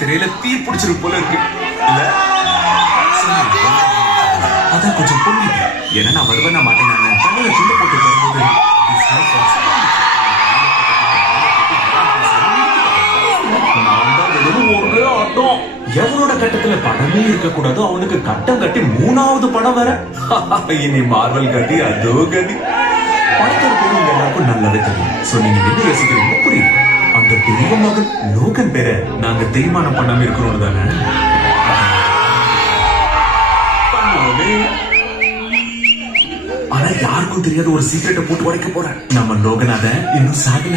திரையில தீ பிடிச்சிரு போல இருக்கு இல்ல? அதான் கொஞ்சம் பொண்ணு ஏன்னா நான் வருவேன் நான் மாட்டேன். நான் கண்ணுல துண்டு போட்டு வரும்போது ஒரே ஆட்டம். எவனோட கட்டத்துல படமே இருக்க கூடாதோ அவனுக்கு கட்டம் கட்டி 3வது படம் வர. இனி மார்வல் கட்டி அதோ கதி. படத்தோட பேரு எல்லாருக்கும் நல்லாவே தெரியும். சோ நீங்க என்ன யோசிக்கிறீங்க புரியுது. அந்த பெரிய மகன் லோகன் பேரை நாங்க தீர்மானம் பண்ணாம இருக்கிறோம் தானே. ஆனா யாருக்கும் தெரியாத ஒரு சீக்கிரட்டை போட்டு உடைக்க போறேன். நம்ம லோகநாத இன்னும் சாகல.